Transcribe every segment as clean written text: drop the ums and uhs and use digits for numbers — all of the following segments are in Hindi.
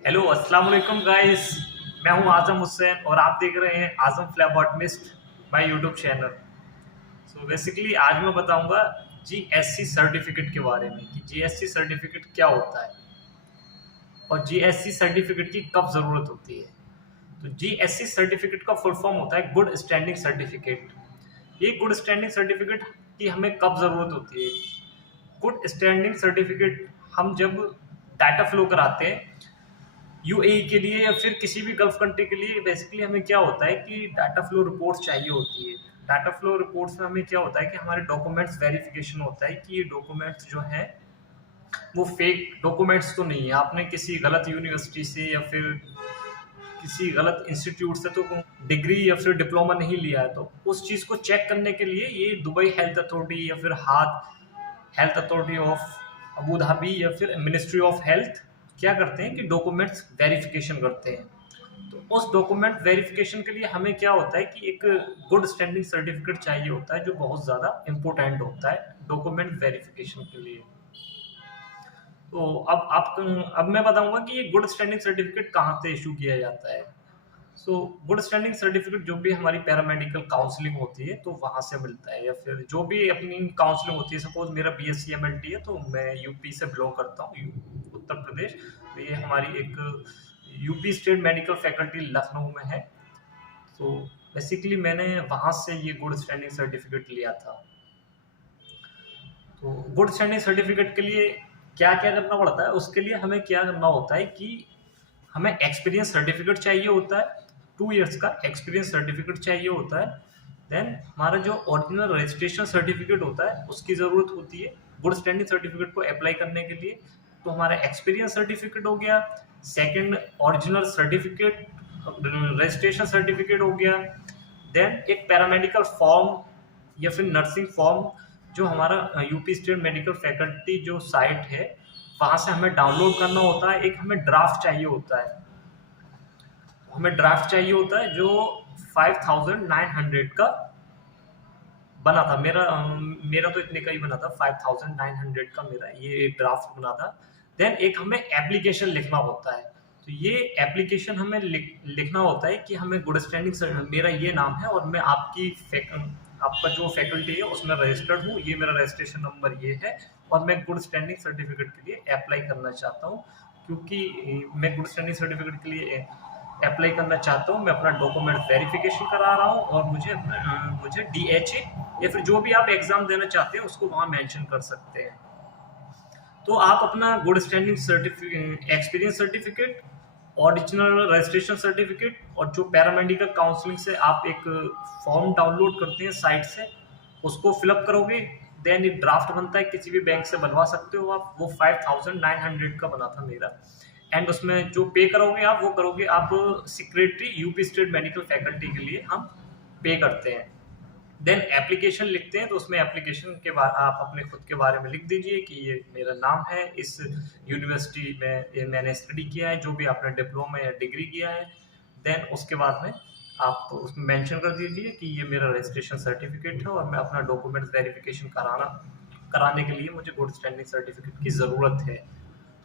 हेलो अस्सलाम वालेकुम गाइस। मैं हूं आजम हुसैन और आप देख रहे हैं Azam phlebotomist my YouTube channel. So basically आज मैं बताऊंगा जीएससी सर्टिफिकेट के बारे में कि जीएससी सर्टिफिकेट क्या होता है और जीएससी सर्टिफिकेट की कब ज़रूरत होती है। तो जीएससी सर्टिफिकेट का फुल फॉर्म होता है गुड स्टैंडिंग सर्टिफिकेट। ये गुड स्टैंडिंग सर्टिफिकेट की हमें कब ज़रूरत होती है? गुड स्टैंडिंग सर्टिफिकेट हम जब डाटा फ्लो कराते हैं यूएई के लिए या फिर किसी भी गल्फ कंट्री के लिए, बेसिकली हमें क्या होता है कि डाटा फ्लो रिपोर्ट्स चाहिए होती है। डाटा फ्लो रिपोर्ट्स में हमें क्या होता है कि हमारे डॉक्यूमेंट्स वेरिफिकेशन होता है कि ये डॉक्यूमेंट्स जो हैं वो फेक डॉक्यूमेंट्स तो नहीं है, आपने किसी गलत यूनिवर्सिटी से या फिर किसी गलत इंस्टीट्यूट से तो डिग्री या फिर डिप्लोमा नहीं लिया है। तो उस चीज़ को चेक करने के लिए ये दुबई हेल्थ अथॉरिटी या फिर हाथ health authority of Abu Dhabi या फिर मिनिस्ट्री ऑफ हेल्थ क्या करते हैं कि डॉक्यूमेंट्स वेरिफिकेशन करते हैं। तो उस डॉक्यूमेंट वेरिफिकेशन के लिए हमें क्या होता है कि एक गुड स्टैंडिंग सर्टिफिकेट चाहिए होता है जो बहुत ज़्यादा इम्पोर्टेंट होता है डॉक्यूमेंट वेरिफिकेशन के लिए। तो अब मैं बताऊंगा कि ये गुड स्टैंडिंग सर्टिफिकेट कहाँ से इशू किया जाता है। सो गुड स्टैंडिंग सर्टिफिकेट जो भी हमारी पैरामेडिकल काउंसलिंग होती है तो वहाँ से मिलता है, या फिर जो भी अपनी काउंसलिंग होती है। सपोज मेरा बीएससी एमएलटी है तो मैं यूपी से बिलोंग करता हूँ, उत्तर प्रदेश। तो ये हमारी एक UP state medical faculty Lucknow में है। तो बेसिकली मैंने वहाँ से ये गुड स्टैंडिंग सर्टिफिकेट लिया था। तो गुड स्टैंडिंग सर्टिफिकेट के लिए क्या क्या करना पड़ता है, उसके लिए हमें क्या करना होता है कि हमें एक्सपीरियंस सर्टिफिकेट चाहिए होता है, 2 इयर्स का एक्सपीरियंस सर्टिफिकेट चाहिए होता है। देन हमारा जो ओरिजिनल रजिस्ट्रेशन सर्टिफिकेट होता है उसकी ज़रूरत होती है गुड स्टैंडिंग सर्टिफिकेट को अप्लाई करने के लिए। तो हमारा एक्सपीरियंस सर्टिफिकेट हो गया, second original certificate registration certificate हो गया। देन एक पैरामेडिकल फॉर्म या फिर नर्सिंग फॉर्म जो हमारा यूपी स्टेट मेडिकल फैकल्टी जो साइट है वहाँ से हमें डाउनलोड करना होता है। एक हमें ड्राफ्ट चाहिए होता है, हमें ड्राफ्ट चाहिए होता है जो 5900 का बना था। मेरा तो इतने का ही बना था, 5900 का मेरा ये ड्राफ्ट बना था। देन एक हमें एप्लीकेशन लिखना होता है। तो ये एप्लीकेशन हमें लिखना होता है कि हमें गुड स्टैंडिंग मेरा ये नाम है और मैं आपका जो फैकल्टी है उसमें रजिस्टर्ड हूँ, ये मेरा रजिस्ट्रेशन नंबर ये है और मैं गुड स्टैंडिंग सर्टिफिकेट के लिए अप्लाई करना चाहता हूँ। क्योंकि मैं गुड स्टैंडिंग सर्टिफिकेट के लिए अप्लाई करना चाहता हूँ, मैं अपना डॉक्यूमेंट वेरिफिकेशन करा रहा हूँ और मुझे डीएचए या फिर जो भी आप एग्जाम देना चाहते हैं उसको वहाँ मेंशन कर सकते हैं। तो आप अपना good standing certificate, experience certificate, original registration certificate और जो पैरामेडिकल काउंसलिंग से आप एक फॉर्म डाउनलोड करते हैं साइट से उसको फिलअप करोगे। देन एक ड्राफ्ट बनता है, किसी भी बैंक से बनवा सकते हो आप। वो 5900 का बना था मेरा। एंड उसमें जो पे करोगे आप, वो करोगे आप secretary UP state medical faculty के लिए हम पे करते हैं। देन एप्लीकेशन लिखते हैं तो उसमें एप्लीकेशन के बाद आप अपने खुद के बारे में लिख दीजिए कि ये मेरा नाम है, इस यूनिवर्सिटी में ये मैंने स्टडी किया है, जो भी आपने डिप्लोमा या डिग्री किया है। देन उसके बाद में आप उसमें मेंशन कर दीजिए कि ये मेरा रजिस्ट्रेशन सर्टिफिकेट है और मैं अपना डॉक्यूमेंट्स वेरिफिकेशन कराने के लिए मुझे गुड स्टैंडिंग सर्टिफिकेट की ज़रूरत है।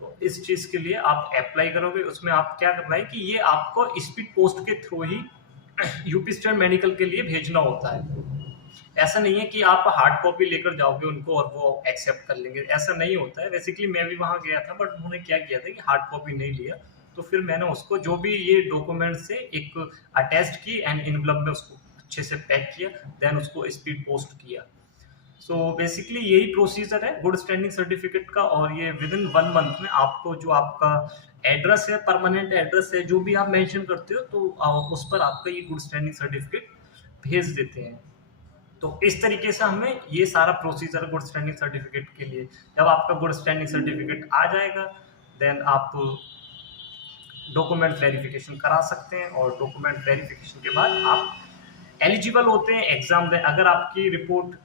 तो इस चीज़ के लिए आप अप्लाई करोगे। उसमें आप क्या करना है कि ये आपको स्पीड पोस्ट के थ्रू ही यूपी स्टेट मेडिकल के लिए भेजना होता है। ऐसा नहीं है कि आप हार्ड कॉपी लेकर जाओगे उनको और वो एक्सेप्ट कर लेंगे, ऐसा नहीं होता है। बेसिकली मैं भी वहाँ गया था बट उन्होंने क्या किया था कि हार्ड कॉपी नहीं लिया। तो फिर मैंने उसको जो भी ये डॉक्यूमेंट से एक अटैच की एंड इनवलप में उसको अच्छे से पैक किया, देन उसको स्पीड पोस्ट किया। सो बेसिकली यही प्रोसीजर है गुड स्टैंडिंग सर्टिफिकेट का। और ये विद इन 1 मंथ में आपको जो आपका एड्रेस है, परमानेंट एड्रेस है, जो भी आप मेंशन करते हो तो उस पर आपका ये गुड स्टैंडिंग सर्टिफिकेट भेज देते हैं। तो इस तरीके से हमें ये सारा प्रोसीजर गुड स्टैंडिंग सर्टिफिकेट के लिए। जब आपका गुड स्टैंडिंग सर्टिफिकेट आ जाएगा देन आप डॉक्यूमेंट वेरिफिकेशन करा सकते हैं और डॉक्यूमेंट वेरिफिकेशन के बाद आप एलिजिबल होते हैं एग्जाम दें। अगर आपकी रिपोर्ट,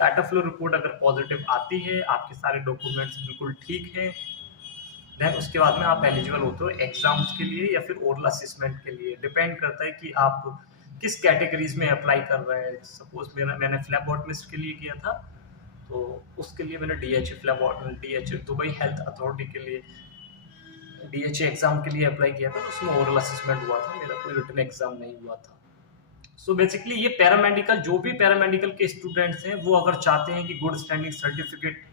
डाटा फ्लो रिपोर्ट अगर पॉजिटिव आती है, आपके सारे डॉक्यूमेंट्स बिल्कुल ठीक हैं, देन उसके बाद में आप एलिजिबल होते हो एग्जाम्स के लिए या फिर ओरल असेसमेंट के लिए। डिपेंड करता है कि आप किस कैटेगरीज में अप्लाई कर रहे हैं। सपोज मैंने फ्लैबॉटमिस्ट के लिए किया था तो उसके लिए मैंने डीएच दुबई हेल्थ अथॉरिटी के लिए डीएचए एग्ज़ाम के लिए अप्लाई किया था, तो उसमें ओरल असेसमेंट हुआ था, मेरा कोई रिटन एग्ज़ाम नहीं हुआ था। सो बेसिकली ये पैरामेडिकल, जो भी पैरामेडिकल के स्टूडेंट्स हैं, वो अगर चाहते हैं कि गुड स्टैंडिंग सर्टिफिकेट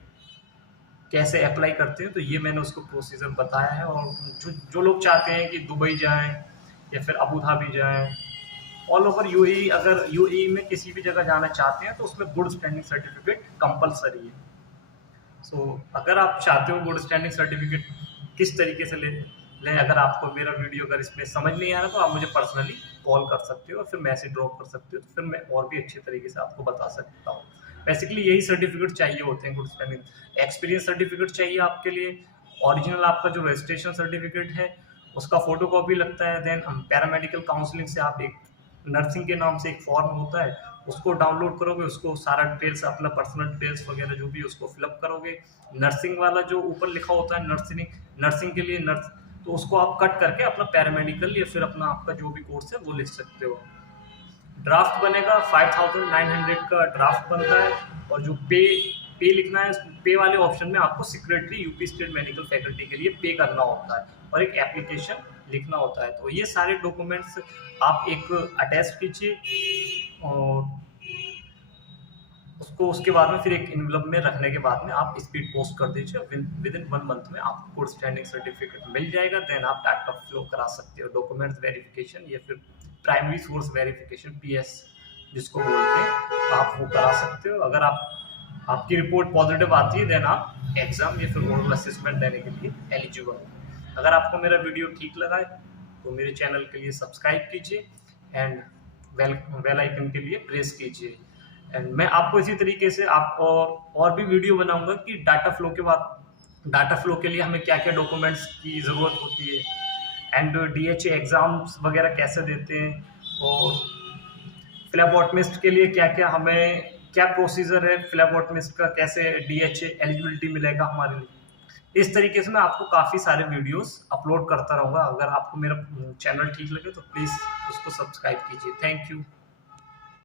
कैसे अप्लाई करते हैं, तो ये मैंने उसको प्रोसीजर बताया है। और जो लोग चाहते हैं कि दुबई जाएँ या फिर अबू धाबी जाएँ, ऑल ओवर यूएई, अगर यूएई में किसी भी जगह जाना चाहते हैं, तो उसमें गुड स्टैंडिंग सर्टिफिकेट कंपलसरी है। सो अगर आप चाहते हो गुड स्टैंडिंग सर्टिफिकेट किस तरीके से लें, अगर आपको मेरा वीडियो अगर इसमें समझ नहीं आ रहा, तो आप मुझे पर्सनली कॉल कर सकते हो और फिर मैसेज ड्रॉप कर सकते हो, तो फिर मैं और भी अच्छे तरीके से आपको बता सकता हूँ। बेसिकली यही सर्टिफिकेट चाहिए होते हैं गुड स्टैंडिंग। एक्सपीरियंस सर्टिफिकेट चाहिए आपके लिए, ओरिजिनल आपका जो रजिस्ट्रेशन सर्टिफिकेट है उसका फोटो कॉपी लगता है। देन पैरामेडिकल काउंसलिंग से आप एक नर्सिंग के नाम से एक फॉर्म होता है, उसको डाउनलोड करोगे, उसको सारा डिटेल्स, अपना पर्सनल डिटेल्स वगैरह जो भी है उसको फिलअप करोगे। नर्सिंग वाला जो ऊपर लिखा होता है नर्सिंग के लिए नर्स, तो उसको आप कट करके अपना पैरामेडिकल या फिर अपना आपका जो भी कोर्स है वो लिख सकते हो। ड्राफ्ट बनेगा 5900 का ड्राफ्ट बनता है। और जो पे लिखना है, पे वाले ऑप्शन में आपको secretary UP state medical faculty के लिए पे करना होता है और एक एप्लीकेशन लिखना होता है। तो ये सारे डॉक्यूमेंट्स आप एक अटैच कीजिए और उसको उसके बाद में फिर एक इन्वेलप में रखने के बाद में आप स्पीड पोस्ट कर दीजिए। विद इन 1 मंथ में आपको गुड स्टैंडिंग सर्टिफिकेट मिल जाएगा। देन आप डाटा फ्लो करा सकते हो, डॉक्यूमेंट्स वेरिफिकेशन या फिर प्राइमरी सोर्स वेरिफिकेशन, पीएस जिसको बोलते हैं, आप वो करा सकते हो। अगर आपकी रिपोर्ट पॉजिटिव आती है, देन आप एग्जाम या फिर ओरल असेसमेंट देने के लिए एलिजिबल हो। अगर आपको मेरा वीडियो ठीक लगा है तो मेरे चैनल के लिए सब्सक्राइब कीजिए एंड बेल आइकन के लिए प्रेस कीजिए। एंड मैं आपको इसी तरीके से आप और भी वीडियो बनाऊंगा कि डाटा फ्लो के लिए हमें क्या क्या डॉक्यूमेंट्स की ज़रूरत होती है, एंड डीएचए एग्ज़ाम्स वगैरह कैसे देते हैं, और फ्लैबोटमिस्ट के लिए क्या प्रोसीजर है, फ्लैबोटमिस्ट का कैसे डीएचए एलिजिबिलिटी मिलेगा हमारे लिए। इस तरीके से मैं आपको काफ़ी सारे वीडियोस अपलोड करता रहूँगा। अगर आपको मेरा चैनल ठीक लगे तो प्लीज़ उसको सब्सक्राइब कीजिए। Thank you.